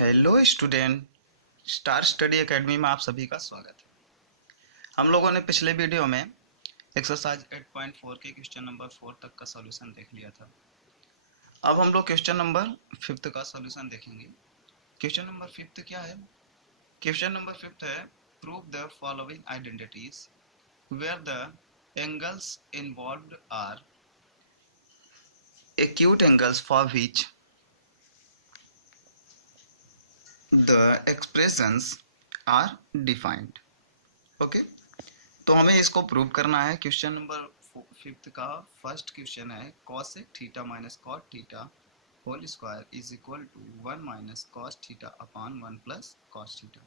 Hello student. Star study academy में आप सभी का स्वागत है। हम लोगों ने पिछले वीडियो में एक्सरसाइज 8.4 के क्वेश्चन नंबर 4 तक का सॉल्यूशन देख लिया था। अब हम लोग क्वेश्चन नंबर 5 का सॉल्यूशन देखेंगे। क्वेश्चन नंबर 5 क्या है? क्वेश्चन नंबर 5 है, prove the following identities where the angles involved are acute angles for which the expressions are defined. Okay, तो हमें इसको प्रूव करना है। क्वेश्चन नंबर 5 का फर्स्ट क्वेश्चन है, cosec theta minus cot theta whole square is equal to 1 minus cos theta upon 1 plus cos theta.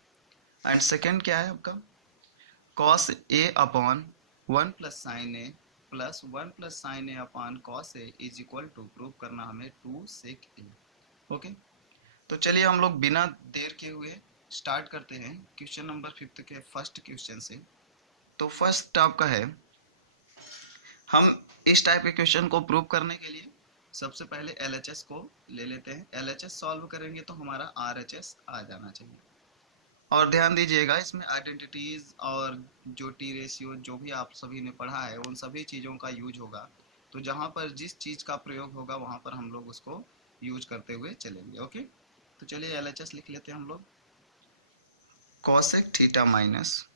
And second क्या है आपका, cos a upon 1 plus sine A plus 1 plus sine A upon cos a is equal to prove करना हमें 2 sec a। Okay, तो चलिए हम लोग बिना देर के हुए स्टार्ट करते हैं क्वेश्चन नंबर 5 के फर्स्ट क्वेश्चन से। तो फर्स्ट आपका है, हम इस टाइप के क्वेश्चन को प्रूव करने के लिए सबसे पहले LHS को ले लेते हैं। LHS सॉल्व करेंगे तो हमारा RHS आ जाना चाहिए। और ध्यान दीजिएगा, इसमें आइडेंटिटीज और जो टी रेशियो जो भी आप सभी ने पढ़ा है उन सभी चीज़ों का यूज होगा। तो जहाँ पर जिस चीज़ का प्रयोग होगा वहाँ पर हम लोग उसको यूज करते हुए चलेंगे। ओके, तो चलिए LHS लिख लेते हैं हम लोग। Cosec theta minus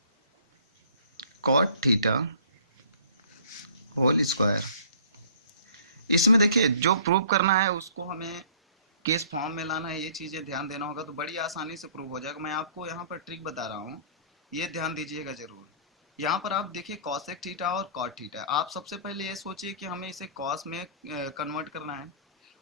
cot theta whole square. इसमें देखिए जो प्रूव करना है उसको हमें किस फॉर्म में लाना है, ये चीज़ें ध्यान देना होगा, तो बड़ी आसानी से प्रूव हो जाएगा। मैं आपको यहाँ पर ट्रिक बता रहा हूँ, ये ध्यान दीजिएगा जरूर। यहाँ पर आप देखिए कॉसेक थीटा और कॉट थीटा, आप सबसे पहले ये सोचिए कि हमें इसे कॉस में कन्वर्ट करना है,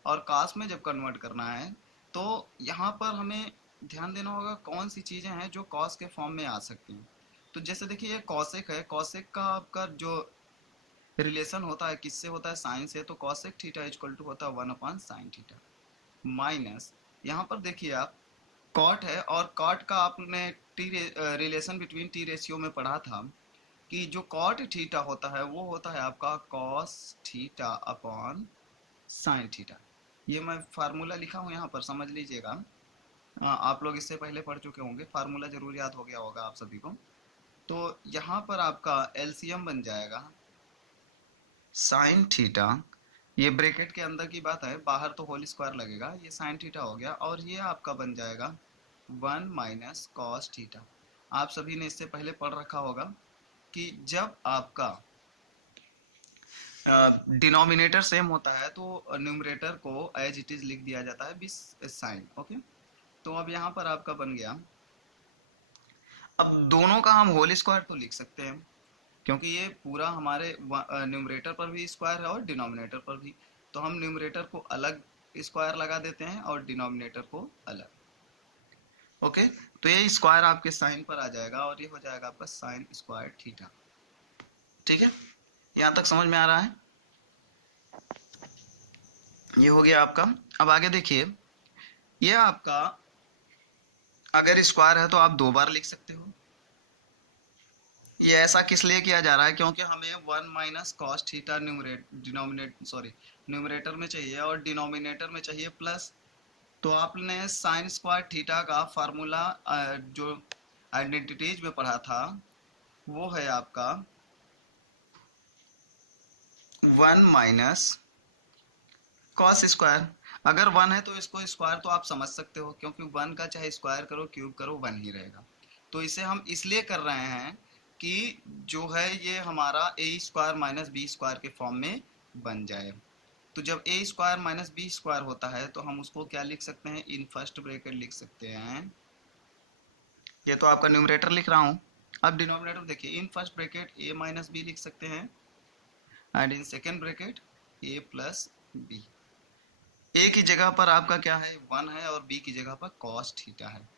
और कॉस में जब कन्वर्ट करना है तो यहाँ पर हमें ध्यान देना होगा कौन सी चीज़ें हैं जो कॉस के फॉर्म में आ सकती हैं। तो जैसे देखिए ये कॉसेक है, कॉसेक का आपका जो रिलेशन होता है किससे होता है, साइन से। तो कॉसेक थीटा इक्वल टू होता है 1 अपॉन साइन थीटा माइनस, यहाँ पर देखिए आप कॉट है, और कॉट का आपने T relation between T ratio में पढ़ा था कि जो कॉट थीटा होता है वो होता है आपका cos theta upon sine theta. ये मैं फार्मूला लिखा हूँ यहाँ पर, समझ लीजिएगा। आप लोग इससे पहले पढ़ चुके होंगे, फार्मूला जरूर याद हो गया होगा आप सभी को। तो यहाँ पर आपका एलसीएम बन जाएगा साइन थीटा, ये ब्रैकेट के अंदर की बात है, बाहर तो होल स्क्वायर लगेगा, ये साइन थीटा हो गया, और ये आपका बन जाएगा 1 माइनस कॉस थीटा। आप सभी ने इससे पहले पढ़ रखा होगा कि जब आपका डिनोमिनेटर सेम होता है तो न्यूमरेटर को एज इट इज लिख दिया जाता है विद साइन। ओके, तो अब यहाँ पर आपका बन गया, अब दोनों का हम होल स्क्वायर तो लिख सकते हैं क्योंकि ये पूरा हमारे न्यूमरेटर पर भी स्क्वायर है और डिनोमिनेटर पर भी। तो हम न्यूमरेटर को अलग स्क्वायर लगा देते हैं और डिनोमिनेटर को अलग। ओके, तो ये स्क्वायर आपके साइन पर आ जाएगा और ये हो जाएगा आपका साइन स्क्वायर थीटा। ठीक है, यहाँ तक समझ में आ रहा है? ये हो गया आपका। अब आगे देखिए, ये आपका अगर स्क्वायर है तो आप 2 बार लिख सकते हो। ये ऐसा किस लिए किया जा रहा है, क्योंकि हमें 1 माइनस कॉस थीटा न्यूमरेटर में चाहिए और डिनोमिनेटर में चाहिए प्लस। तो आपने साइन स्क्वायर थीटा का फार्मूला जो आइडेंटिटीज में पढ़ा था वो है आपका 1 माइनस कॉस स्क्वायर। अगर 1 है तो इसको स्क्वायर तो आप समझ सकते हो, क्योंकि 1 का चाहे स्क्वायर करो क्यूब करो 1 ही रहेगा। तो इसे हम इसलिए कर रहे हैं कि जो है ये हमारा ए स्क्वायर माइनस बी स्क्वायर के फॉर्म में बन जाए। तो जब ए स्क्वायर माइनस बी स्क्वायर होता है तो हम उसको क्या लिख सकते हैं, इन फर्स्ट ब्रैकेट लिख सकते हैं। ये तो आपका न्यूमरेटर लिख रहा हूँ। अब डिनोमिनेटर देखिए, in first bracket a minus b लिख सकते हैं and in second bracket a plus b. A की जगह पर आपका क्या है, 1 है, और बी की जगह पर कॉस थीटा है।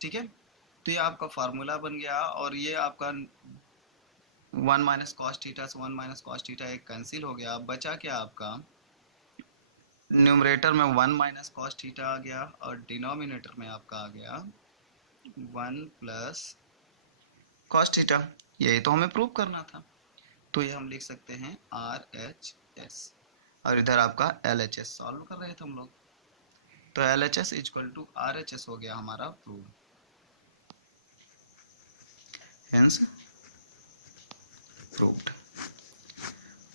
ठीक है, तो ये आपका फार्मूला बन गया, और ये आपका 1 माइनस कॉस थीटा से 1 माइनस कॉस थीटा एक कैंसिल हो गया। बचा क्या आपका, न्यूमरेटर में 1 माइनस कॉस थीटा आ गया और डिनोमिनेटर में आपका आ गया 1 प्लस कॉस थीटा। यही तो हमें प्रूव करना था। तो ये हम लिख सकते हैं RHS, और इधर आपका LHS सॉल्व कर रहे थे हम लोग। तो LHS इक्वल टू RHS हो गया हमारा प्रूव, हेंस प्रूव्ड।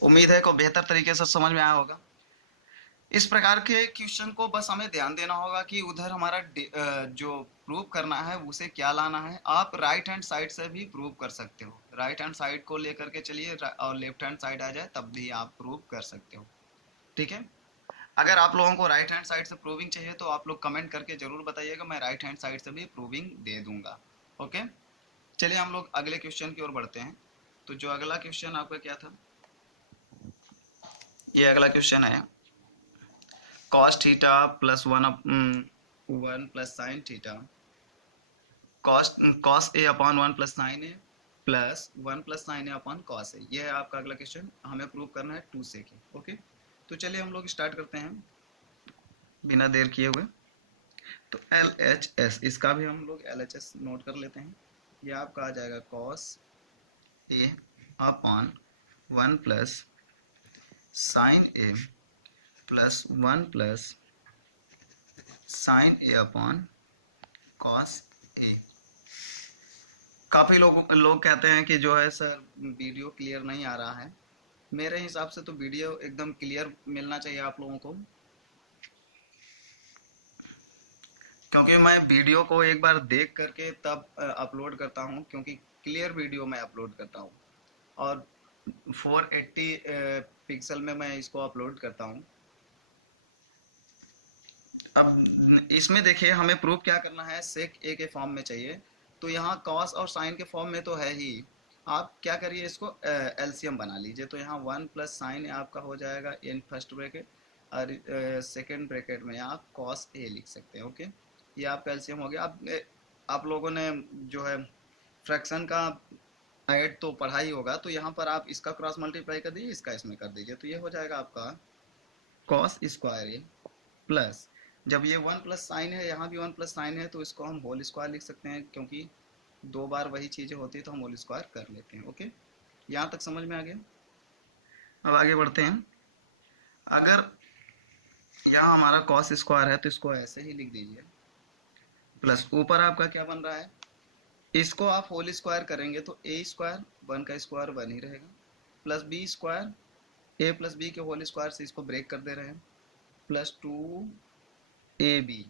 उम्मीद है को बेहतर तरीके से समझ में आया होगा। इस प्रकार के क्वेश्चन को बस हमें ध्यान देना होगा कि उधर हमारा जो प्रूव करना है उसे क्या लाना है। आप राइट हैंड साइड से भी प्रूव कर सकते हो, राइट हैंड साइड को लेकर के चलिए और लेफ्ट हैंड साइड आ जाए तब भी आप प्रूव कर सकते हो। ठीक है, अगर आप लोगों को राइट हैंड साइड से प्रूविंग चाहिए तो आप लोग कमेंट करके जरूर बताइएगा, मैं राइट हैंड साइड से भी प्रूविंग दे दूंगा। ओके, चलिए हम लोग अगले क्वेश्चन की ओर बढ़ते हैं। तो जो अगला क्वेश्चन आपका क्या था, ये अगला क्वेश्चन है cos theta plus 1 plus sine theta cos a upon 1 plus sine A plus 1 plus sine A upon cos ए। ये है आपका अगला क्वेश्चन, हमें प्रूव करना है 2 से के। ओके, तो चलिए हम लोग स्टार्ट करते हैं बिना देर किए हुए। तो LHS, इसका भी हम लोग LHS नोट कर लेते हैं। ये आपका आ जाएगा cos a upon 1 plus sine A plus 1 plus sine A upon cos a. काफ़ी लोग कहते हैं कि जो है सर वीडियो क्लियर नहीं आ रहा है। मेरे हिसाब से तो वीडियो एकदम क्लियर मिलना चाहिए आप लोगों को, क्योंकि मैं वीडियो को एक बार देख करके तब अपलोड करता हूं, क्योंकि क्लियर वीडियो मैं अपलोड करता हूं और 480 पिक्सल में मैं इसको अपलोड करता हूं। अब इसमें देखिए हमें प्रूफ क्या करना है, सेक ए के फॉर्म में चाहिए। तो यहाँ कॉस और साइन के फॉर्म में तो है ही, आप क्या करिए इसको एलसीएम बना लीजिए। तो यहाँ 1 प्लस साइन आपका हो जाएगा इन फर्स्ट ब्रैकेट और सेकेंड ब्रैकेट में आप कॉस ए लिख सकते हैं। ओके, ये आपका एलसीएम हो गया। अब आप लोगों ने जो है फ्रैक्शन का ऐड तो पढ़ा ही होगा, तो यहाँ पर आप इसका क्रॉस मल्टीप्लाई कर दीजिए, इसका इसमें कर दीजिए, तो ये हो जाएगा आपका कॉस स्क्वायर ए प्लस, जब ये 1 प्लस साइन है, यहाँ भी 1 प्लस साइन है, तो इसको हम होल स्क्वायर लिख सकते हैं, क्योंकि 2 बार वही चीज़ें होती है तो हम होल स्क्वायर कर लेते हैं। ओके, यहाँ तक समझ में आ गया। अब आगे बढ़ते हैं। अगर यहाँ हमारा कॉस स्क्वायर है तो इसको ऐसे ही लिख दीजिए, प्लस ऊपर आपका क्या बन रहा है, इसको आप होल स्क्वायर करेंगे तो ए स्क्वायर 1 का स्क्वायर 1 ही रहेगा, plus B square a plus B के होल स्क्वायर से इसको ब्रेक कर दे रहे हैं, प्लस 2 ए बी,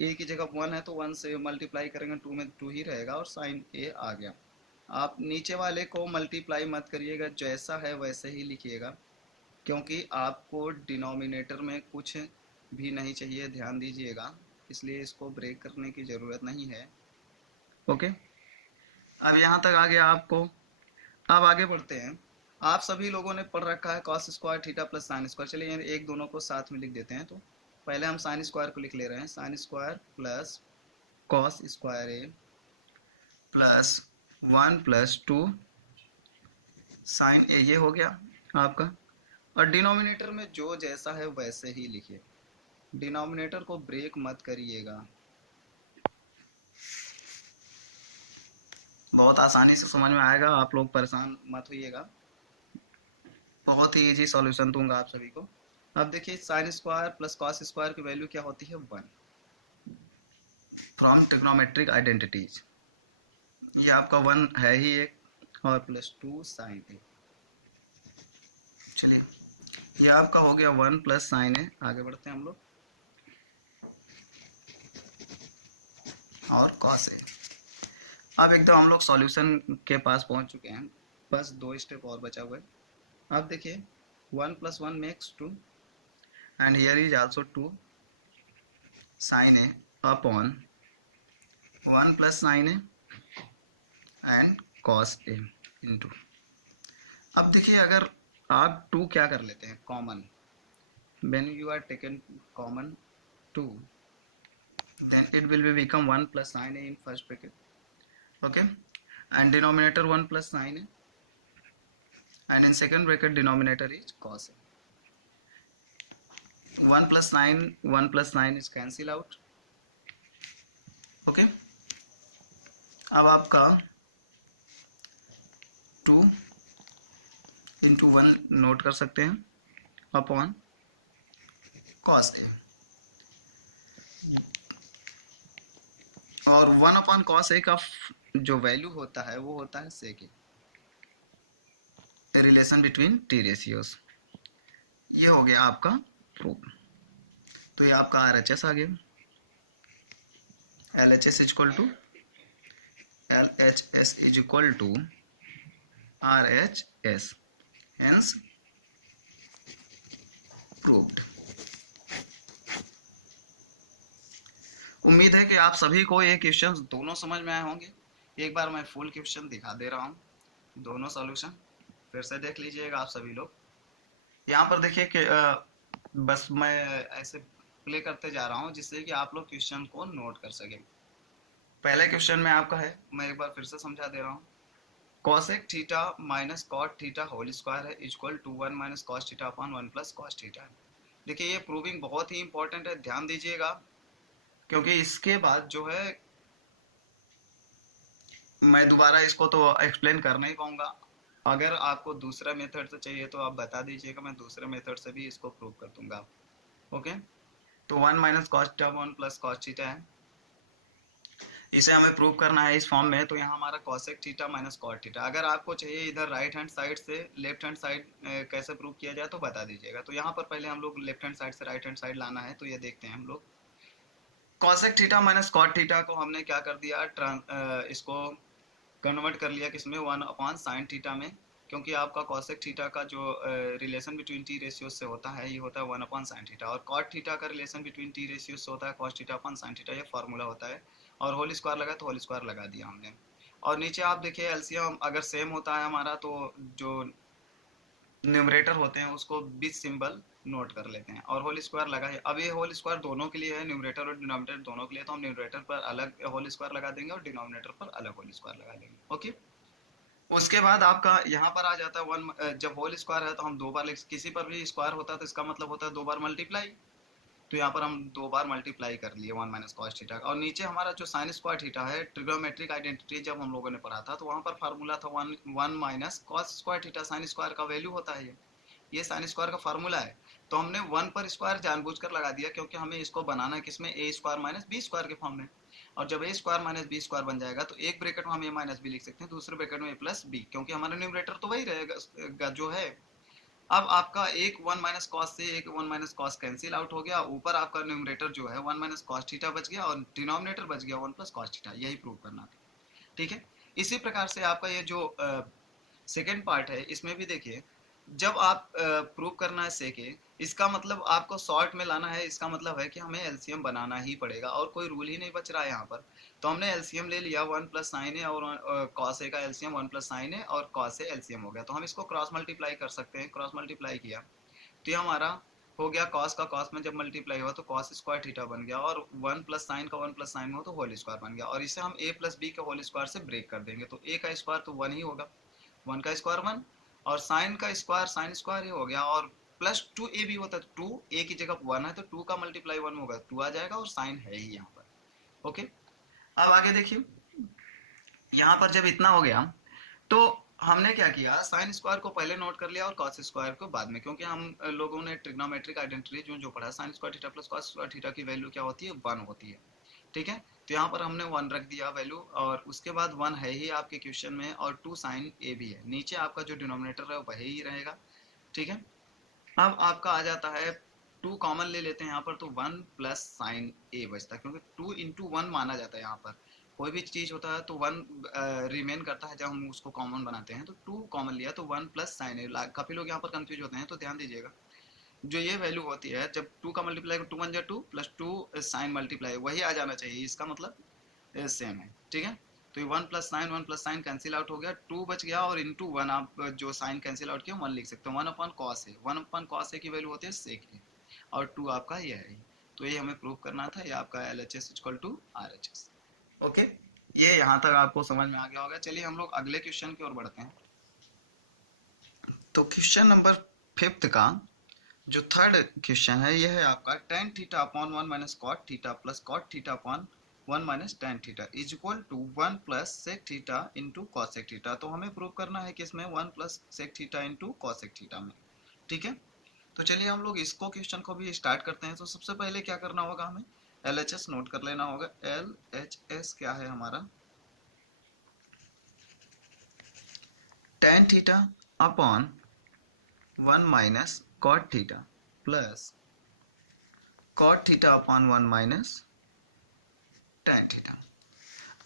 ए की जगह 1 है तो 1 से मल्टीप्लाई करेंगे 2 में 2 ही रहेगा और साइन ए आ गया। आप नीचे वाले को मल्टीप्लाई मत करिएगा, जैसा है वैसे ही लिखिएगा, क्योंकि आपको डिनोमिनेटर में कुछ भी नहीं चाहिए, ध्यान दीजिएगा, इसलिए इसको ब्रेक करने की ज़रूरत नहीं है। ओके, अब यहाँ तक आ गया आपको। अब आगे बढ़ते हैं। आप सभी लोगों ने पढ़ रखा है cos square theta plus sine square. चलिए एक दोनों को साथ में लिख देते हैं। तो पहले हम साइन स्क्वायर को लिख ले रहे हैं, sine square plus cos square a plus 1 plus 2 sine a, ये हो गया आपका। और डिनोमिनेटर में जो जैसा है वैसे ही लिखिए, डिनोमिनेटर को ब्रेक मत करिएगा, बहुत आसानी से समझ में आएगा, आप लोग परेशान मत होइएगा, बहुत ही इजी सॉल्यूशन दूंगा आप सभी को। अब देखिए sign square plus cos square की वैल्यू क्या होती है 1 फ्रॉम ट्रिग्नोमेट्रिक आइडेंटिटीज, ये आपका 1 है ही एक, और प्लस 2 साइन ए। चलिए ये आपका हो गया 1 प्लस साइन ए। आगे बढ़ते हैं हम लोग, और कॉस ए। अब एकदम हम लोग सॉल्यूशन के पास पहुंच चुके हैं, बस 2 स्टेप और बचा हुआ है। अब देखिए 1 plus 1 makes 2 and here is also 2 sin a upon 1 plus sin a and cos a into। अब देखिए अगर आप 2 क्या कर लेते हैं common, when you are taken common 2 then it will be become 1 plus sin a in first bracket, okay, and denominator 1 plus sin a, and in second bracket denominator is cos a। 1 plus 9 is cancel out। Okay, अब आपका 2 into 1 note कर सकते हैं upon cos ए। और 1/cos A का जो value होता है वो होता है सेक ए, रिलेशन बिटवीन टी रेशियोज। ये हो गया आपका प्रूफ। तो ये आपका आर एच एस आ गया। L H S is equal to R H S, hence proved. उम्मीद है कि आप सभी को ये क्वेश्चन दोनों समझ में आए होंगे। एक बार मैं फुल क्वेश्चन दिखा दे रहा हूँ, दोनों सॉल्यूशन फिर से देख लीजिएगा आप सभी लोग। यहाँ पर देखिए कि बस मैं ऐसे प्ले करते जा रहा हूँ जिससे कि आप लोग क्वेश्चन को नोट कर सकें। पहले क्वेश्चन में आपका है, मैं एक बार फिर से समझा दे रहा हूँ। cosec theta minus cot theta whole square है equal to 1 minus cos theta upon 1 plus cos theta है। देखिए ये प्रूविंग बहुत ही इंपॉर्टेंट है, ध्यान दीजिएगा, क्योंकि इसके बाद जो है मैं दोबारा इसको तो एक्सप्लेन कर नहीं पाऊंगा। अगर आपको दूसरा मेथड से चाहिए तो आप बता दीजिएगा, मैं दूसरे मेथड से भी इसको प्रूव कर दूंगा। ओके, तो 1 minus cos theta 1 plus cos theta है, इसे हमें प्रूव करना है इस फॉर्म में। तो यहाँ हमारा cosec theta minus cot theta, अगर आपको चाहिए इधर राइट हैंड साइड से लेफ्ट हैंड साइड कैसे प्रूव किया जाए तो बता दीजिएगा। तो यहाँ पर पहले हम लोग लेफ्ट हैंड साइड से राइट हैंड साइड लाना है, तो ये देखते हैं हम लोग। Cosec theta minus cot theta को हमने क्या कर दिया, इसको कन्वर्ट कर लिया किसमें, 1/sin थीटा में, क्योंकि आपका कॉसेक थीटा का जो रिलेशन बिटवीन टी रेशियो से होता है ये होता है 1/sin थीटा, और कॉट थीटा का रिलेशन बिटवीन टी रेशियो से होता है cos theta upon sin theta, ये फार्मूला होता है। और होल स्क्वायर लगा तो होल स्क्वायर लगा दिया हमने। और नीचे आप देखिए एलसीएम अगर सेम होता है हमारा तो जो न्यूमरेटर होते हैं उसको बीच सिंबल नोट कर लेते हैं, और होल स्क्वायर लगा है। अब ये होल स्क्वायर दोनों के लिए है, न्यूमरेटर और डिनोमिनेटर दोनों के लिए, तो हम न्यूमरेटर पर अलग होल स्क्वायर लगा देंगे और डिनोमिनेटर पर अलग होल स्क्वायर लगा देंगे। ओके, उसके बाद आपका यहाँ पर आ जाता है वन, जब होल स्क्वायर है तो हम दो बार किसी पर भी स्क्वायर होता है तो इसका मतलब होता है दो बार मल्टीप्लाई, तो यहाँ पर हम दो बार मल्टीप्लाई कर लिए 1 माइनस कॉस थीटा। और नीचे हमारा जो साइन स्क्वायर थीटा है, ट्रिग्नोमेट्रिक आइडेंटिटी जब हम लोगों ने पढ़ा था तो वहाँ पर फार्मूला था 1 minus cos square theta, sine square का वैल्यू होता है ये साइन स्क्वायर का फार्मूला है। तो हमने 1 पर स्क्वायर जानबूझकर लगा दिया क्योंकि हमें इसको बनाना है किसमें, ए स्क्वायर माइनस बी स्क्वायर के फॉर्म में। और जब ए स्क्वायर माइनस बी स्क्वायर बन जाएगा तो एक ब्रैकेट में हम ए माइनस बी लिख सकते हैं, दूसरे ब्रैकेट में ए प्लस बी, क्योंकि हमारा न्यूमरेटर तो वही रहेगा जो है। अब आपका एक 1 माइनस कॉस से एक 1 माइनस कॉस कैंसिल आउट हो गया, ऊपर आपका न्यूमरेटर जो है 1 माइनस कॉस थीटा बच गया और डिनोमिनेटर बच गया 1 प्लस कॉस थीटा, यही प्रूव करना था। ठीक है, इसी प्रकार से आपका ये जो सेकेंड पार्ट है इसमें भी देखिए, जब आप प्रूव करना है सेके, इसका मतलब आपको शॉर्ट में लाना है, इसका मतलब है कि हमें एलसीएम बनाना ही पड़ेगा और कोई रूल ही नहीं बच रहा है यहाँ पर। तो हमने एलसीएम ले लिया 1 प्लस साइन ए और कॉस ए का एलसीएम 1 प्लस साइन ए और कॉस ए एलसीएम हो गया, तो हम इसको क्रॉस मल्टीप्लाई कर सकते हैं। क्रॉस मल्टीप्लाई किया तो ये हमारा हो गया कॉस का कॉस में जब मल्टीप्लाई हुआ तो कॉस स्क्वायर थीटा बन गया, और 1 प्लस साइन का 1 प्लस साइन में हो तो होल स्क्वायर बन गया, और इसे हम ए प्लस बी के होल स्क्वायर से ब्रेक कर देंगे, तो ए का स्क्वायर तो 1 ही होगा, 1 का स्क्वायर 1, और साइन का स्क्वायर साइन स्क्वायर ही हो गया, और प्लस 2 ए भी होता है, 2 ए की जगह 1 है तो 2 का मल्टीप्लाई 1 होगा 2 आ जाएगा, और साइन है ही यहाँ पर। ओके, अब आगे देखिए, यहाँ पर जब इतना हो गया तो हमने क्या किया, साइन स्क्वायर को पहले नोट कर लिया और कॉस स्क्वायर को बाद में, क्योंकि हम लोगों ने ट्रिग्नोमेट्रिक आइडेंटिटी जो पढ़ा, sine square theta plus cos square theta की वैल्यू क्या होती है, 1 होती है। ठीक है, तो यहाँ पर हमने 1 रख दिया वैल्यू, और उसके बाद 1 है ही आपके क्वेश्चन में, और 2 साइन ए भी है, नीचे आपका जो डिनोमिनेटर है वही ही रहेगा। ठीक है, अब आपका आ जाता है 2 कॉमन ले लेते हैं यहाँ पर, तो 1 प्लस साइन ए बचता है, क्योंकि 2 इंटू 1 माना जाता है यहाँ पर, कोई भी चीज होता है तो 1 रिमेन करता है जब हम उसको कॉमन बनाते हैं, तो 2 कॉमन लिया तो 1 प्लस साइन ए। काफी लोग यहाँ पर कंफ्यूज होते हैं, तो ध्यान दीजिएगा, जो ये वैल्यू होती है जब 2 का मल्टीप्लाई 2 1 2 प्लस 2 साइन मल्टीप्लाई वही आ जाना चाहिए, इसका मतलब सेम है। ठीक है, तो ये 1 प्लस साइन कैंसिल आउट हो गया, 2 बच गया, और इंटू 1 आप जो साइन कैंसिल आउट किया 1 लिख सकते हो, 1 अपॉन कॉस ए, 1 अपॉन कॉस ए की वैल्यू होती है सेक ए, और 2 आपका ये है। तो ये हमें प्रूव करना था, ये आपका L H S equal to R H S. Okay, ये यहाँ तक आपको समझ में आ गया होगा। चलिए हम लोग अगले क्वेश्चन की ओर बढ़ते हैं। तो क्वेश्चन नंबर 5 का जो थर्ड क्वेश्चन है ये है आपका tan theta upon 1 minus cot theta plus cot theta upon 1 minus tan theta is equal to 1 plus sec theta into cosec theta. तो हमें प्रूव करना है कि इसमें 1 plus sec theta into cosec theta में। ठीक है, तो चलिए हम लोग इसको क्वेश्चन को भी स्टार्ट करते हैं। तो सबसे पहले क्या करना होगा हमें, LHS नोट कर लेना होगा। LHS क्या है हमारा, tan theta upon 1 minus cot theta plus cot theta upon 1 minus tan theta.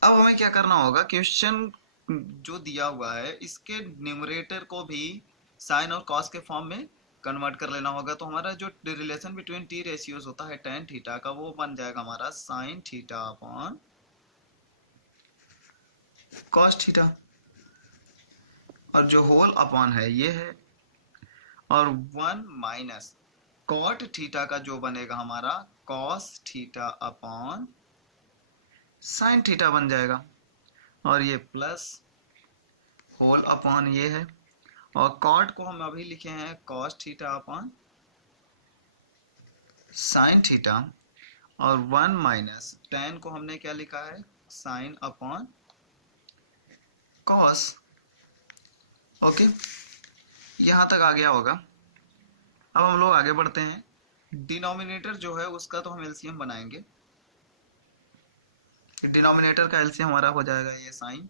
अब हमें क्या करना होगा, क्वेश्चन जो दिया हुआ है इसके न्यूमरेटर को भी साइन और कॉस के फॉर्म में कन्वर्ट कर लेना होगा। तो हमारा जो रिलेशन बिटवीन टी रेशियोज होता है tan थीटा का, वो बन जाएगा हमारा sine theta upon cos theta, और जो होल अपॉन है ये है, और 1 माइनस कॉट थीटा का जो बनेगा हमारा cos theta upon sine theta बन जाएगा, और ये प्लस होल अपॉन ये है, और कॉट को हम अभी लिखे हैं cos theta upon sine theta, और 1 माइनस टेन को हमने क्या लिखा है, साइन अपॉन कॉस। ओके, यहां तक आ गया होगा। अब हम लोग आगे बढ़ते हैं। डिनोमिनेटर जो है उसका तो हम एलसीएम बनाएंगे। डिनोमिनेटर का एलसीएम हमारा हो जाएगा ये साइन,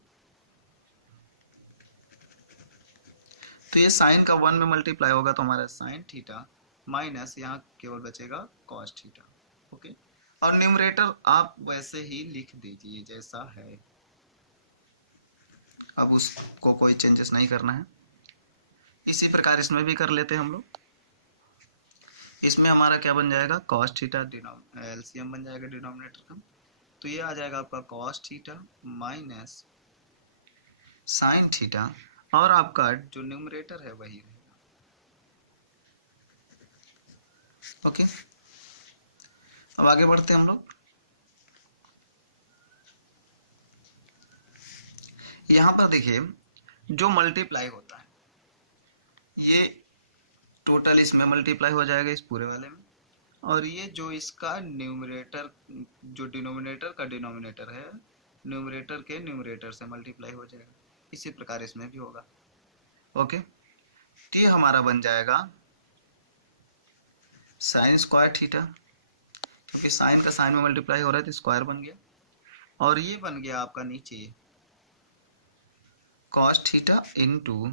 तो ये साइन का 1 में मल्टीप्लाई होगा तो हमारा साइन थीटा माइनस यहाँ केवल बचेगा कॉस थीटा। ओके, और न्यूमरेटर आप वैसे ही लिख दीजिए जैसा है, अब उसको कोई चेंजेस नहीं करना है। इसी प्रकार इसमें भी कर लेते हैं हम लोग। इसमें हमारा क्या बन जाएगा, कॉस थीटा एलसीएम बन जाएगा डिनोमिनेटर का, तो ये आ जाएगा आपका cos theta minus sine theta, और आपका जो न्यूमरेटर है वही रहेगा। ओके, अब आगे बढ़ते हैं हम लोग। यहां पर देखिए जो मल्टीप्लाई होता है ये टोटल इसमें मल्टीप्लाई हो जाएगा इस पूरे वाले में, और ये जो इसका न्यूमरेटर जो डिनोमिनेटर का डिनोमिनेटर है न्यूमरेटर के न्यूमरेटर से मल्टीप्लाई हो जाएगा। इसी प्रकार इसमें भी होगा। ओके, तो ये हमारा बन जाएगा साइन स्क्वायर थीटा, क्योंकि साइन का साइन में मल्टीप्लाई हो रहा है तो स्क्वायर बन गया, और ये बन गया आपका नीचे cos theta into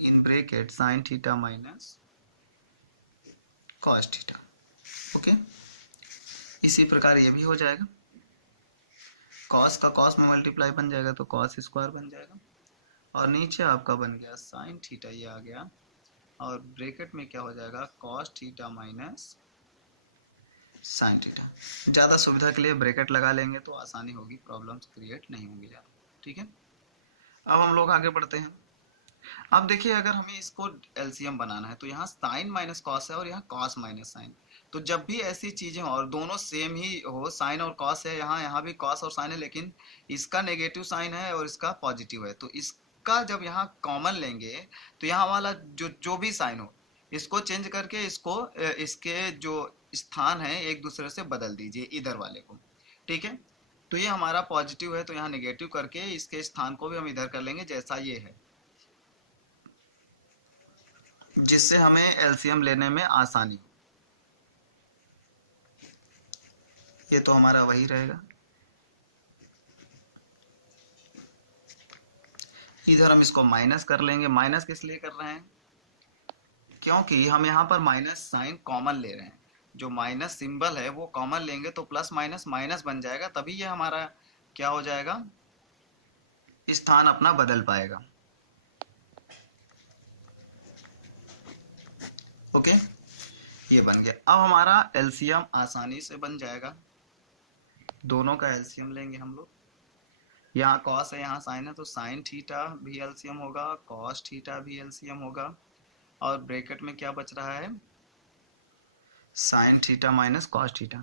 in bracket sign theta minus cos theta. Okay, इसी प्रकार ये भी हो जाएगा, कॉस का कॉस में मल्टीप्लाई बन जाएगा तो कॉस स्क्वायर बन जाएगा, और नीचे आपका बन गया साइन थीटा, ये आ गया, और ब्रैकेट में क्या हो जाएगा cos theta minus sine theta. ज़्यादा सुविधा के लिए ब्रैकेट लगा लेंगे तो आसानी होगी, प्रॉब्लम्स क्रिएट नहीं होंगी ज़्यादा। ठीक है, अब हम लोग आगे बढ़ते हैं। अब देखिए अगर हमें इसको एलसीएम बनाना है तो यहाँ साइन माइनस कॉस है और यहाँ कॉस माइनस साइन, तो जब भी ऐसी चीजें हो और दोनों सेम ही हो, साइन और कॉस है, यहाँ यहाँ भी कॉस और साइन है, लेकिन इसका नेगेटिव साइन है और इसका पॉजिटिव है, तो इसका जब यहाँ कॉमन लेंगे तो यहाँ वाला जो जो भी साइन हो इसको चेंज करके इसको इसके जो स्थान है एक दूसरे से बदल दीजिए इधर वाले को। ठीक है, तो ये हमारा पॉजिटिव है तो यहाँ नेगेटिव करके इसके स्थान को भी हम इधर कर लेंगे जैसा ये है, जिससे हमें एलसीएम लेने में आसानी। ये तो हमारा वही रहेगा, इधर हम इसको माइनस कर लेंगे। माइनस किस लिए कर रहे हैं, क्योंकि हम यहाँ पर माइनस साइन कॉमन ले रहे हैं, जो माइनस सिंबल है वो कॉमन लेंगे तो प्लस माइनस माइनस बन जाएगा, तभी ये हमारा क्या हो जाएगा, स्थान अपना बदल पाएगा। ओके, ये बन गया। अब हमारा एलसीएम आसानी से बन जाएगा, दोनों का एलसीएम लेंगे हम लोग। यहाँ कॉस है यहाँ साइन है, तो साइन थीटा भी एलसीएम होगा, कॉस थीटा भी एलसीएम होगा, और ब्रैकेट में क्या बच रहा है, sine theta minus cos theta,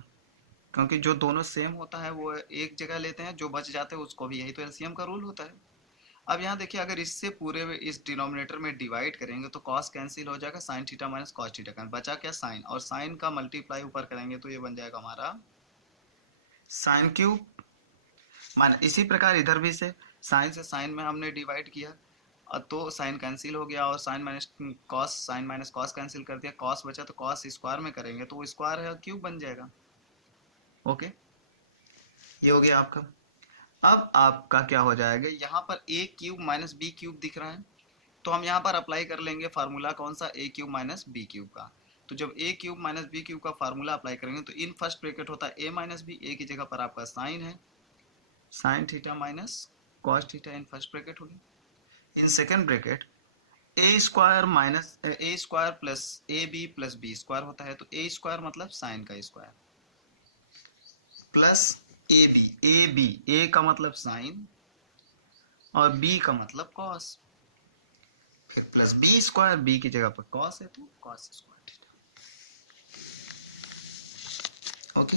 क्योंकि जो दोनों सेम होता है वो एक जगह लेते हैं, जो बच जाते हैं उसको भी, यही तो एलसीएम का रूल होता है। अब यहाँ देखिए अगर इससे पूरे इस डिनोमिनेटर में डिवाइड करेंगे तो कॉस कैंसिल हो जाएगा, sign theta minus cos theta का बचा क्या साइन, और साइन का मल्टीप्लाई ऊपर करेंगे तो ये बन जाएगा हमारा साइन क्यूब मान। इसी प्रकार इधर भी से साइन में हमने डिवाइड किया तो साइन कैंसिल हो गया, और साइन माइनस कॉस कैंसिल कर दिया, कॉस बचा तो कॉस स्क्वायर में करेंगे तो वो स्क्वायर है क्यूब बन जाएगा। ओके, ये हो गया आपका। अब आपका क्या हो जाएगा, यहाँ पर a cube minus B cube दिख रहा है, तो हम यहाँ पर अप्लाई कर लेंगे फार्मूला कौन सा, a cube minus B cube का। तो जब a cube minus B cube का फार्मूला अप्लाई करेंगे तो इन फर्स्ट ब्रैकेट होता है a माइनस बी, a की जगह पर आपका साइन है, sine theta minus cos theta in first bracket होगी। In second bracket A square minus A square plus A B plus B square होता है, तो ए स्क्वायर मतलब साइन का square plus A B, A का मतलब sign और B का मतलब कॉस, फिर प्लस बी स्क्वायर, बी की जगह पर कॉस है तो कॉस स्क्वायर थीटा। ओके,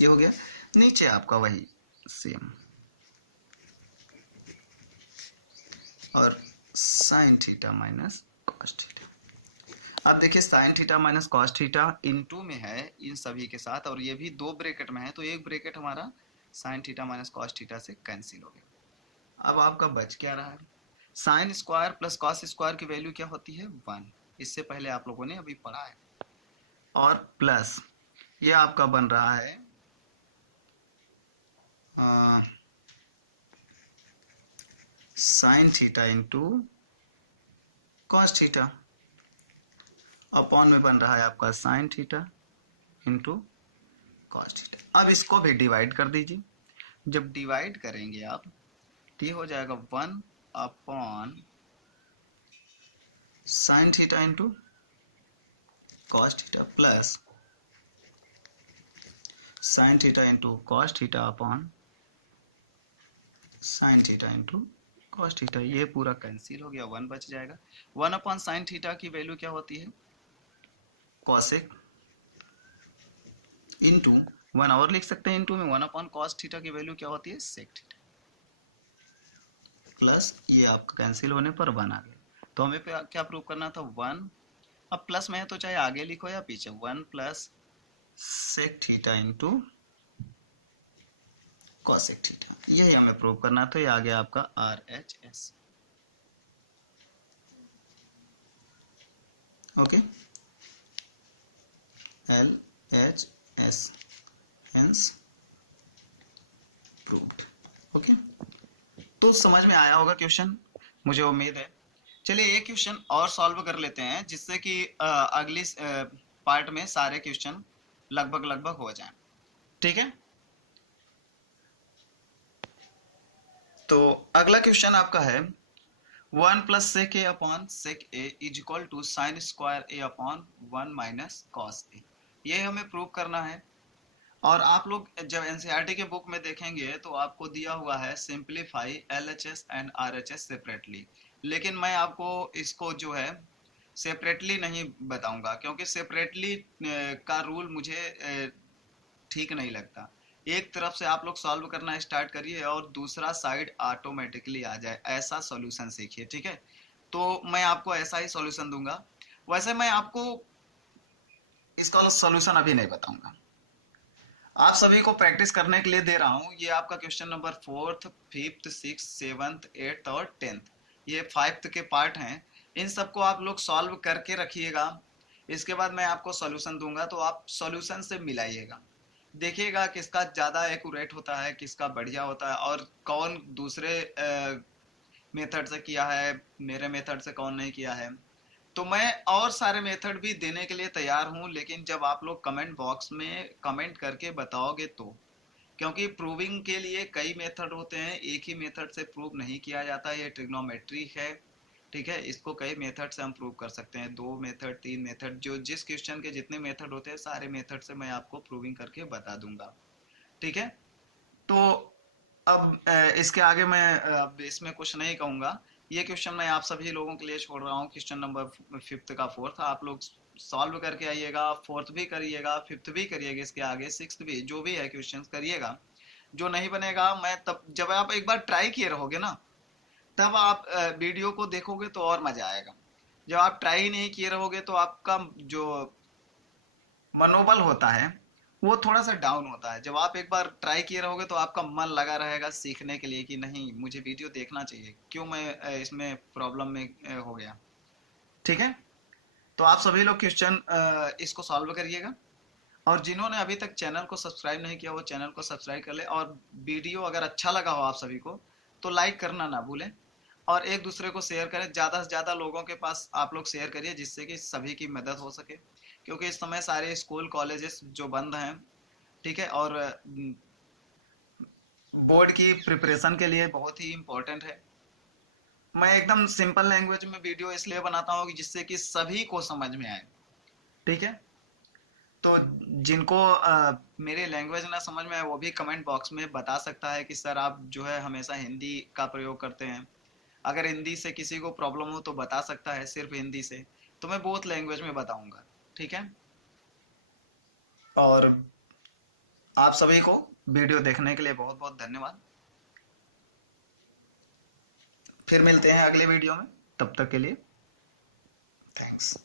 ये हो गया। नीचे आपका वही सेम और sign theta minus cos theta. अब देखिए sign theta minus cos theta into में है इन सभी के साथ, और ये भी दो ब्रैकेट में है, तो एक ब्रैकेट हमारा sign theta minus cos theta से कैंसिल हो गया। अब आपका बच क्या रहा है, sign square plus cos square की वैल्यू क्या होती है 1, इससे पहले आप लोगों ने अभी पढ़ा है, और प्लस ये आपका बन रहा है sine theta into cos theta, upon में बन रहा है आपका sine theta into cos theta. अब इसको भी डिवाइड कर दीजिए, जब डिवाइड करेंगे आप तो ये हो जाएगा 1 upon sine theta into cos theta plus sine theta into cos theta upon sine theta into cos theta. ये पूरा कैंसिल हो गया, 1 बच जाएगा। 1 अपॉन साइन थीटा की वैल्यू क्या होती है कॉसेक इंटू 1 और लिख सकते हैं इंटू में 1 अपॉन कॉस थीटा की वैल्यू क्या होती है सेक थीटा, प्लस ये आपका कैंसिल होने पर 1 आ गया। तो हमें क्या प्रूव करना था 1, अब प्लस में है तो चाहे आगे लिखो या पीछे, 1 plus sec theta into cosec theta, यही हमें प्रूव करना था। ये आ गया आपका RHS। Okay, LHS hence proved. Okay, तो समझ में आया होगा क्वेश्चन, मुझे उम्मीद है। चलिए एक क्वेश्चन और सॉल्व कर लेते हैं, जिससे कि अगली पार्ट में सारे क्वेश्चन लगभग लगभग हो जाएं। ठीक है, तो अगला क्वेश्चन आपका है 1 plus sec A upon sec A is equal to sine square A upon 1 minus cos A. ये हमें प्रूव करना है। और आप लोग जब एनसीईआरटी के बुक में देखेंगे तो आपको दिया हुआ है simplify LHS and RHS separately, लेकिन मैं आपको इसको जो है सेपरेटली नहीं बताऊंगा, क्योंकि सेपरेटली का रूल मुझे ठीक नहीं लगता। एक तरफ से आप लोग सॉल्व करना स्टार्ट करिए और दूसरा साइड ऑटोमेटिकली आ जाए, ऐसा सॉल्यूशन सीखिए। ठीक है, तो मैं आपको ऐसा ही सॉल्यूशन दूंगा। वैसे मैं आपको इसका सॉल्यूशन अभी नहीं बताऊंगा, आप सभी को प्रैक्टिस करने के लिए दे रहा हूं। ये आपका question number 4th 5th 6th 7th 8th और 10th, ये 5th के पार्ट हैं। इन सबको आप लोग सॉल्व करके रखिएगा। इसके बाद मैं आपको सॉल्यूशन दूंगा, तो आप सॉल्यूशन से मिलाइएगा, देखिएगा किसका ज़्यादा एक्यूरेट होता है, किसका बढ़िया होता है, और कौन दूसरे मेथड से किया है, मेरे मेथड से कौन नहीं किया है। तो मैं और सारे मेथड भी देने के लिए तैयार हूं, लेकिन जब आप लोग कमेंट बॉक्स में कमेंट करके बताओगे तो, क्योंकि प्रूविंग के लिए कई मेथड होते हैं, एक ही मेथड से प्रूव नहीं किया जाता। ये ट्रिग्नोमेट्री है, ठीक है, इसको कई मेथड से हम प्रूव कर सकते हैं, 2 मेथड 3 मेथड, जो जिस क्वेश्चन के जितने मेथड होते हैं सारे मेथड से मैं आपको प्रूविंग करके बता दूंगा। ठीक है, तो अब इसके आगे मैं अब इसमें कुछ नहीं कहूंगा। ये क्वेश्चन मैं आप सभी लोगों के लिए छोड़ रहा हूँ, क्वेश्चन नंबर 5th का 4th आप लोग सॉल्व करके आइएगा, 4th भी करिएगा, 5th भी करिएगा, इसके आगे 6th भी, जो भी है क्वेश्चन करिएगा। जो नहीं बनेगा मैं तब, जब आप एक बार ट्राई किए रहोगे ना, तब आप वीडियो को देखोगे तो और मजा आएगा। जब आप ट्राई नहीं किए रहोगे तो आपका जो मनोबल होता है वो थोड़ा सा डाउन होता है। जब आप एक बार ट्राई किए रहोगे तो आपका मन लगा रहेगा सीखने के लिए कि नहीं मुझे वीडियो देखना चाहिए, क्यों मैं इसमें प्रॉब्लम में हो गया। ठीक है, तो आप सभी लोग क्वेश्चन इसको सॉल्व करिएगा और जिन्होंने अभी तक चैनल को सब्सक्राइब नहीं किया वो चैनल को सब्सक्राइब कर ले, और वीडियो अगर अच्छा लगा हो आप सभी को तो लाइक करना ना भूलें, और एक दूसरे को शेयर करें, ज़्यादा से ज़्यादा लोगों के पास आप लोग शेयर करिए जिससे कि सभी की मदद हो सके, क्योंकि इस समय सारे स्कूल कॉलेजेस जो बंद हैं, ठीक है, और बोर्ड की प्रिपरेशन के लिए बहुत ही इम्पोर्टेंट है। मैं एकदम सिंपल लैंग्वेज में वीडियो इसलिए बनाता हूँ कि जिससे कि सभी को समझ में आए, ठीक है। तो जिनको मेरे लैंग्वेज ना समझ में आए वो भी कमेंट बॉक्स में बता सकता है कि सर आप जो है हमेशा हिंदी का प्रयोग करते हैं। अगर हिंदी से किसी को प्रॉब्लम हो तो बता सकता है, सिर्फ हिंदी से तो मैं बोथ लैंग्वेज में बताऊंगा, ठीक है। और आप सभी को वीडियो देखने के लिए बहुत बहुत धन्यवाद। फिर मिलते हैं अगले वीडियो में, तब तक के लिए थैंक्स।